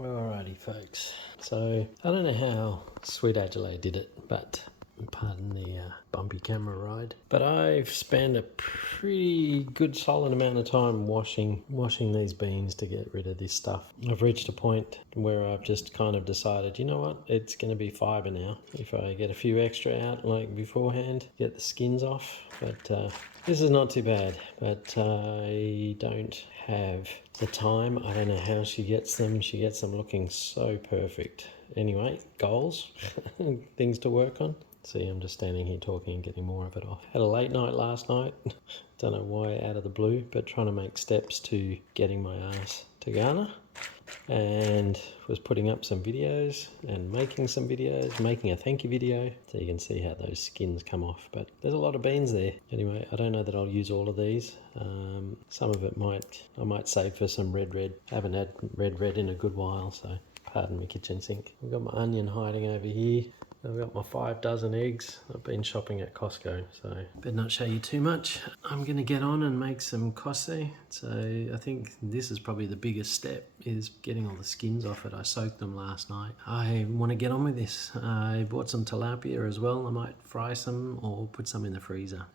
Alrighty folks, so I don't know how Sweet Adelaide did it, but pardon the bumpy camera ride, but I've spent a pretty good solid amount of time washing these beans to get rid of this stuff. I've reached a point where I've just kind of decided, you know what, it's going to be fibre now. If I get a few extra out like beforehand, get the skins off, but this is not too bad, but I don't have the time. I don't know how she gets them. She gets them looking so perfect. Anyway, goals, things to work on. See, I'm just standing here talking and getting more of it off. Had a late night last night. Don't know why out of the blue, but trying to make steps to getting my ass to Ghana. And was putting up some videos and making some videos, making a thank you video, so you can see how those skins come off. But there's a lot of beans there. Anyway, I don't know that I'll use all of these. Some of it I might save for some red. I haven't had red in a good while, so pardon my kitchen sink. I've got my onion hiding over here. I've got my 5 dozen eggs. I've been shopping at Costco, so better not show you too much. I'm gonna get on and make some koose. So I think this is probably the biggest step, is getting all the skins off it. I soaked them last night. I want to get on with this. I bought some tilapia as well. I might fry some or put some in the freezer.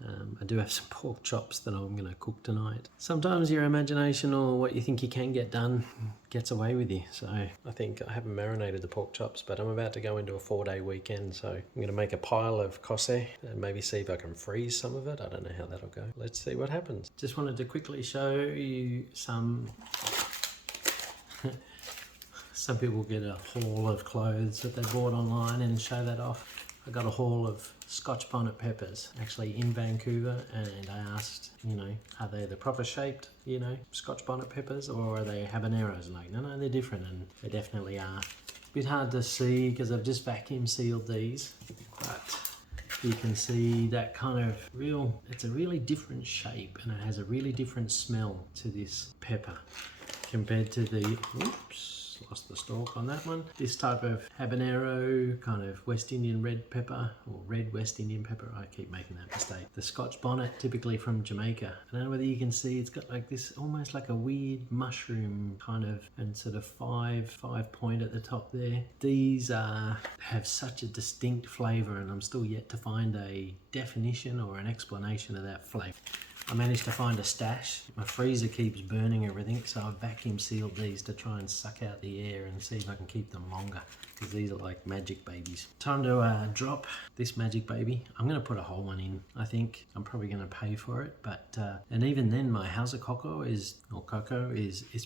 I do have some pork chops that I'm gonna cook tonight. Sometimes your imagination or what you think you can get done gets away with you. So I think I haven't marinated the pork chops, but I'm about to go into a 4-day weekend, so I'm going to make a pile of koose and maybe see if I can freeze some of it. I don't know how that'll go. Let's see what happens. Just wanted to quickly show you some some people get a haul of clothes that they bought online and show that off. I got a haul of Scotch bonnet peppers, actually in Vancouver, and I asked, are they the proper shaped, Scotch bonnet peppers, or are they habaneros? Like, no, they're different, and they definitely are. A bit hard to see because I've just vacuum sealed these, but you can see that kind of it's a really different shape, and it has a really different smell to this pepper compared to the, lost the stalk on that one. This type of habanero, kind of West Indian red pepper, or red West Indian pepper, I keep making that mistake. The Scotch bonnet, typically from Jamaica. I don't know whether you can see, it's got like this, almost like a weird mushroom kind of, and sort of five point at the top there. These have such a distinct flavour, and I'm still yet to find a definition or an explanation of that flavour. I managed to find a stash. My freezer keeps burning everything, so I've vacuum sealed these to try and suck out the air and see if I can keep them longer, because these are like magic babies. Time to drop this magic baby. I'm going to put a whole one in. I think I'm probably going to pay for it, but and even then my house of cocoa is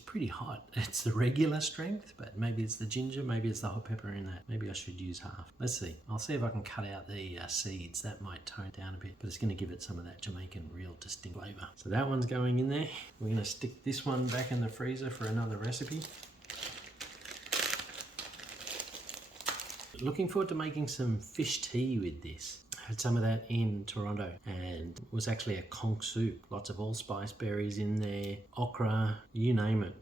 pretty hot. It's the regular strength, but maybe it's the ginger, maybe it's the hot pepper in that. Maybe I should use half. Let's see. I'll see if I can cut out the seeds. That might tone it down a bit, but it's going to give it some of that Jamaican real distinct flavour. So that one's going in there. We're going to stick this one back in the freezer for another recipe. Looking forward to making some fish tea with this. I had some of that in Toronto, and it was actually a conch soup. Lots of allspice berries in there, okra, you name it.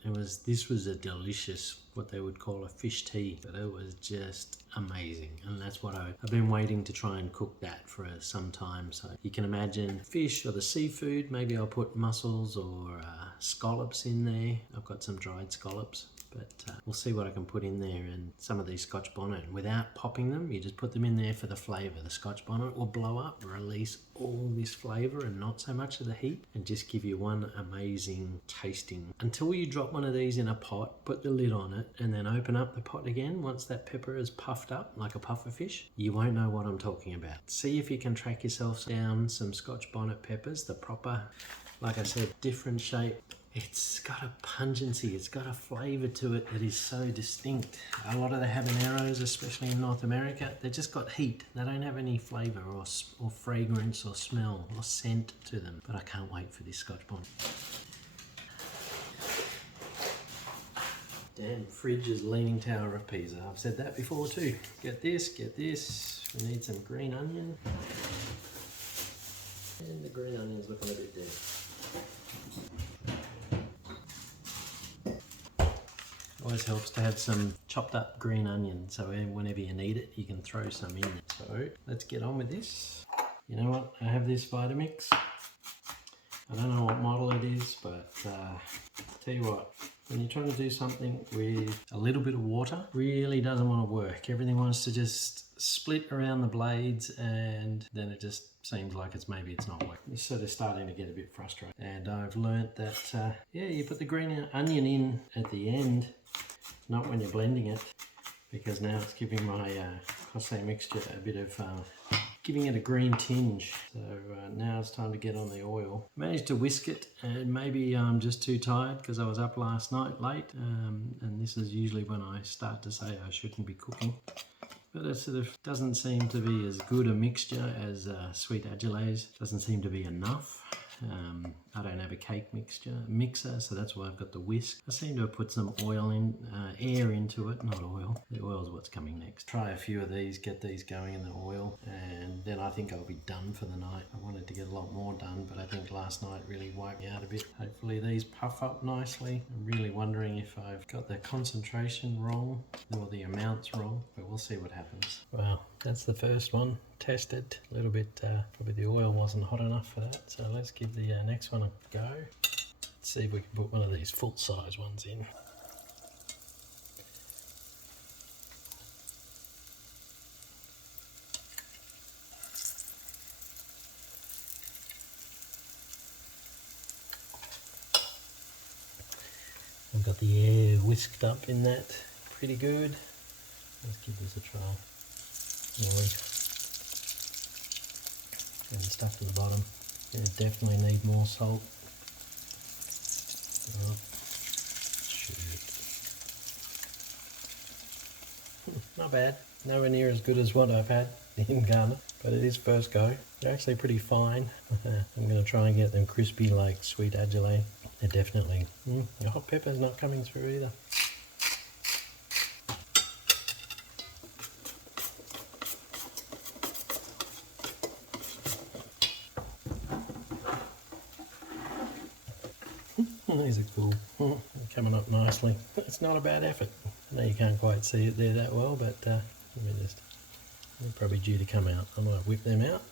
This was a delicious, what they would call a fish tea, but it was just amazing. And that's what I've been waiting to try and cook that for some time. So you can imagine fish or the seafood. Maybe I'll put mussels or scallops in there. I've got some dried scallops. But we'll see what I can put in there, and some of these Scotch bonnet. And without popping them, you just put them in there for the flavour. The Scotch bonnet will blow up, release all this flavour and not so much of the heat, and just give you one amazing tasting. Until you drop one of these in a pot, put the lid on it, and then open up the pot again. Once that pepper is puffed up like a puffer fish, you won't know what I'm talking about. See if you can track yourself down some Scotch bonnet peppers, the proper, like I said, different shape. It's got a pungency, it's got a flavour to it that is so distinct. A lot of the habaneros, especially in North America, they just got heat. They don't have any flavour or fragrance or smell or scent to them. But I can't wait for this Scotch bonnet. Damn, fridge is Leaning Tower of Pisa. I've said that before too. Get this. We need some green onion. And the green onion's looking a bit dead. Always helps to have some chopped up green onion, so whenever you need it, you can throw some in. So let's get on with this. You know what? I have this Vitamix. I don't know what model it is, but tell you what, when you're trying to do something with a little bit of water, really doesn't want to work. Everything wants to just split around the blades, and then it just seems like maybe it's not working. It's sort of starting to get a bit frustrated. And I've learnt that, yeah, you put the green onion in at the end, not when you're blending it, because now it's giving my Koose mixture a bit of, giving it a green tinge. So now it's time to get on the oil. Managed to whisk it, and maybe I'm just too tired because I was up last night late, and this is usually when I start to say I shouldn't be cooking. But it sort of doesn't seem to be as good a mixture as sweet adjulays. Doesn't seem to be enough. I don't have a cake mixer, so that's why I've got the whisk. I seem to have put some oil in, air into it, not oil. The oil is what's coming next. Try a few of these, get these going in the oil, and then I think I'll be done for the night. I wanted to get a lot more done, but I think last night really wiped me out a bit. Hopefully these puff up nicely. I'm really wondering if I've got the concentration wrong or the amounts wrong, but we'll see what happens. Well, that's the first one. Tested a little bit, probably the oil wasn't hot enough for that, so let's give the next one a go. Let's see if we can put one of these full-size ones in. I've got the air whisked up in that pretty good. Let's give this a try. And stuff to the bottom. Yeah, definitely need more salt. Oh, shoot. Not bad. Nowhere near as good as what I've had in Ghana, but it is first go. They're actually pretty fine. I'm going to try and get them crispy like sweet adjulay. They're definitely. The hot pepper's not coming through either. These are cool. Coming up nicely. It's not a bad effort. I know you can't quite see it there that well, but let me just. They're probably due to come out. I might whip them out.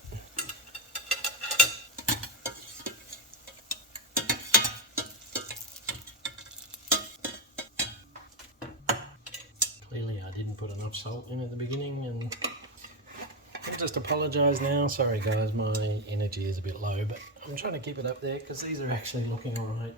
Clearly I didn't put enough salt in at the beginning, and I'll just apologise now. Sorry guys, my energy is a bit low, but I'm trying to keep it up there because these are actually looking alright.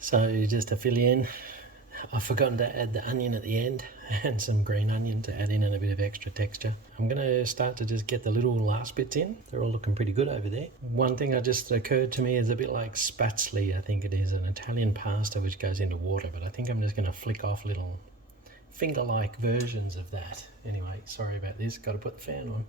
So just to fill you in, I've forgotten to add the onion at the end and some green onion to add in and a bit of extra texture. I'm going to start to just get the little last bits in. They're all looking pretty good over there. One thing that just occurred to me is a bit like spatzle, I think it is, an Italian pasta which goes into water, but I think I'm just going to flick off little finger-like versions of that. Anyway, sorry about this, got to put the fan on.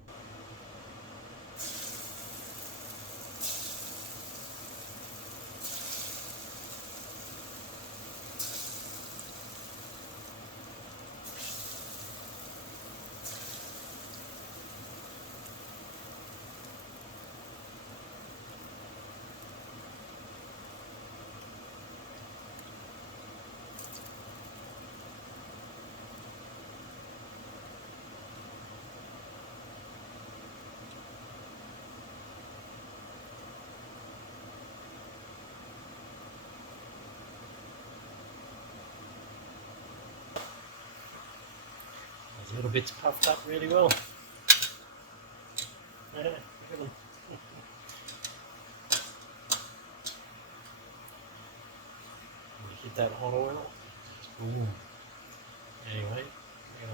Those little bits puffed up really well. Yeah, look at them. Hit that hot oil. Ooh. Anyway, yeah,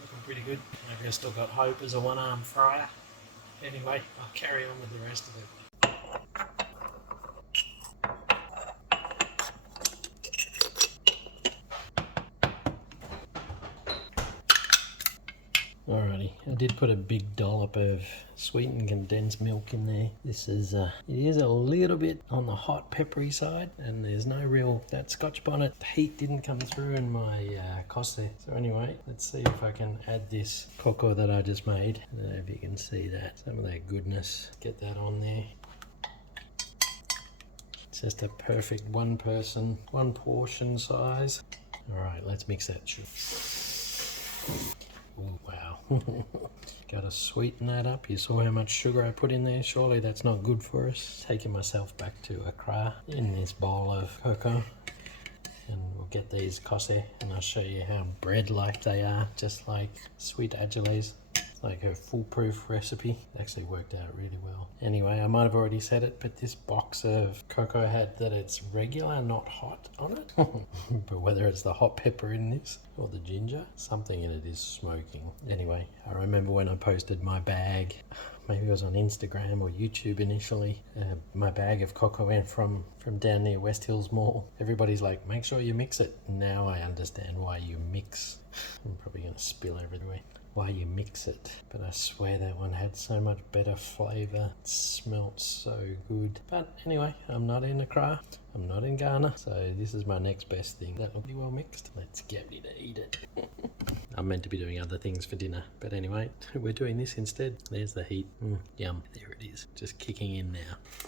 looking pretty good. Maybe I still got hope as a one-arm fryer. Anyway, I'll carry on with the rest of it. Alrighty, I did put a big dollop of sweetened condensed milk in there. This is, it is a little bit on the hot peppery side, and there's no real, that Scotch bonnet heat didn't come through in my Koose. So anyway, let's see if I can add this cocoa that I just made. I don't know if you can see that, some of that goodness. Get that on there. It's just a perfect one person, one portion size. Alright, let's mix that. Ooh, wow. Gotta sweeten that up. You saw how much sugar I put in there. Surely that's not good for us. Taking myself back to Accra in this bowl of cocoa. And we'll get these Koose and I'll show you how bread-like they are, just like sweet adjulays. It's like a foolproof recipe. It actually worked out really well. Anyway, I might have already said it, but this box of cocoa had that it's regular, not hot on it. But whether it's the hot pepper in this or the ginger, something in it is smoking. Anyway, I remember when I posted my bag, maybe it was on Instagram or YouTube initially, my bag of cocoa went from down near West Hills Mall. Everybody's like, make sure you mix it. Now I understand why you mix. I'm probably going to spill everywhere. Why you mix it. But I swear that one had so much better flavour. It smelt so good. But anyway, I'm not in Accra. I'm not in Ghana. So this is my next best thing. That will be well mixed. Let's get ready to eat it. I'm meant to be doing other things for dinner. But anyway, we're doing this instead. There's the heat. Yum. There it is. Just kicking in now.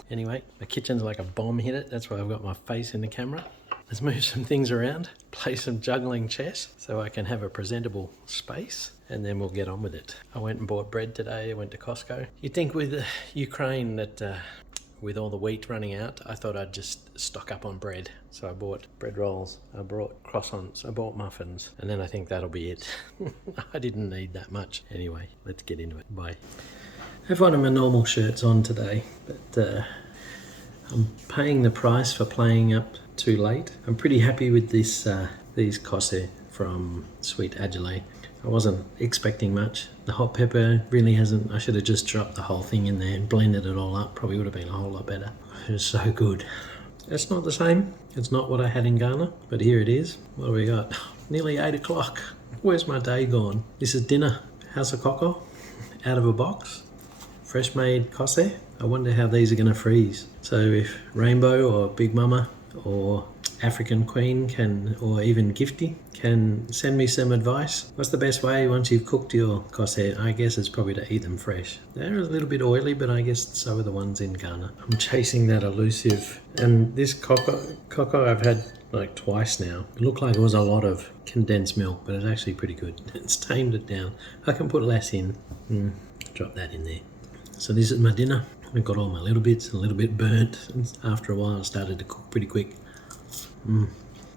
Anyway, my kitchen's like a bomb hit it. That's why I've got my face in the camera. Let's move some things around, play some juggling chess so I can have a presentable space, and then we'll get on with it. I went and bought bread today. I went to Costco. You'd think with Ukraine that with all the wheat running out, I thought I'd just stock up on bread. So I bought bread rolls, I bought croissants, I bought muffins, and then I think that'll be it. I didn't need that much. Anyway, let's get into it. Bye. I have one of my normal shirts on today, but I'm paying the price for playing up too late. I'm pretty happy with this these Koose from Sweet Adjulay. I wasn't expecting much. The hot pepper really hasn't, I should have just dropped the whole thing in there and blended it all up. Probably would have been a whole lot better. It was so good. It's not the same. It's not what I had in Ghana, but here it is. What do we got? Nearly 8 o'clock. Where's my day gone? This is dinner. House of cocoa, out of a box. Fresh made Koose. I wonder how these are going to freeze. So if Rainbow or Big Mama or African Queen can, or even Gifty, can send me some advice. What's the best way once you've cooked your Koose? I guess it's probably to eat them fresh. They're a little bit oily, but I guess so are the ones in Ghana. I'm chasing that elusive. And this cocoa I've had like twice now. It looked like it was a lot of condensed milk, but it's actually pretty good. It's tamed it down. I can put less in. Drop that in there. So this is my dinner. I've got all my little bits, a little bit burnt. After a while, it started to cook pretty quick.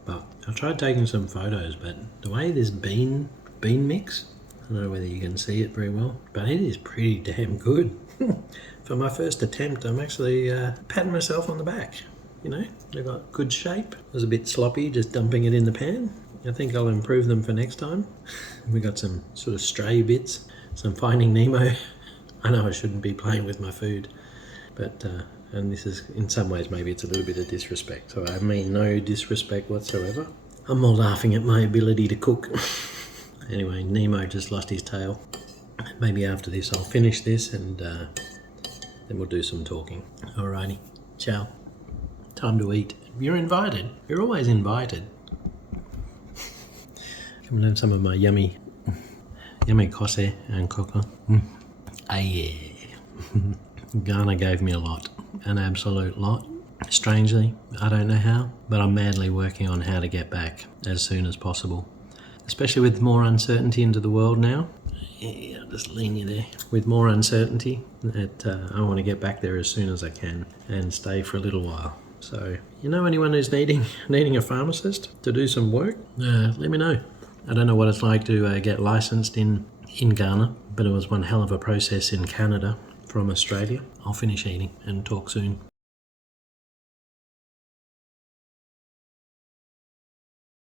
But I tried taking some photos, but the way this bean mix, I don't know whether you can see it very well, but it is pretty damn good. For my first attempt, I'm actually patting myself on the back. You know, they got good shape. It was a bit sloppy, just dumping it in the pan. I think I'll improve them for next time. We got some sort of stray bits, some Finding Nemo. I know I shouldn't be playing with my food, but and this is, in some ways, maybe it's a little bit of disrespect. So I mean no disrespect whatsoever. I'm more laughing at my ability to cook. Anyway, Nemo just lost his tail. Maybe after this I'll finish this and then we'll do some talking. Alrighty, ciao. Time to eat. You're invited. You're always invited. Come and have some of my yummy Koose and cocoa. Ah yeah. Ghana gave me a lot, an absolute lot. Strangely, I don't know how, but I'm madly working on how to get back as soon as possible. Especially with more uncertainty into the world now. Yeah, I'll just lean you there. With more uncertainty, I want to get back there as soon as I can and stay for a little while. So, you know anyone who's needing a pharmacist to do some work? Let me know. I don't know what it's like to get licensed in Ghana, but it was one hell of a process in Canada from Australia. I'll finish eating and talk soon.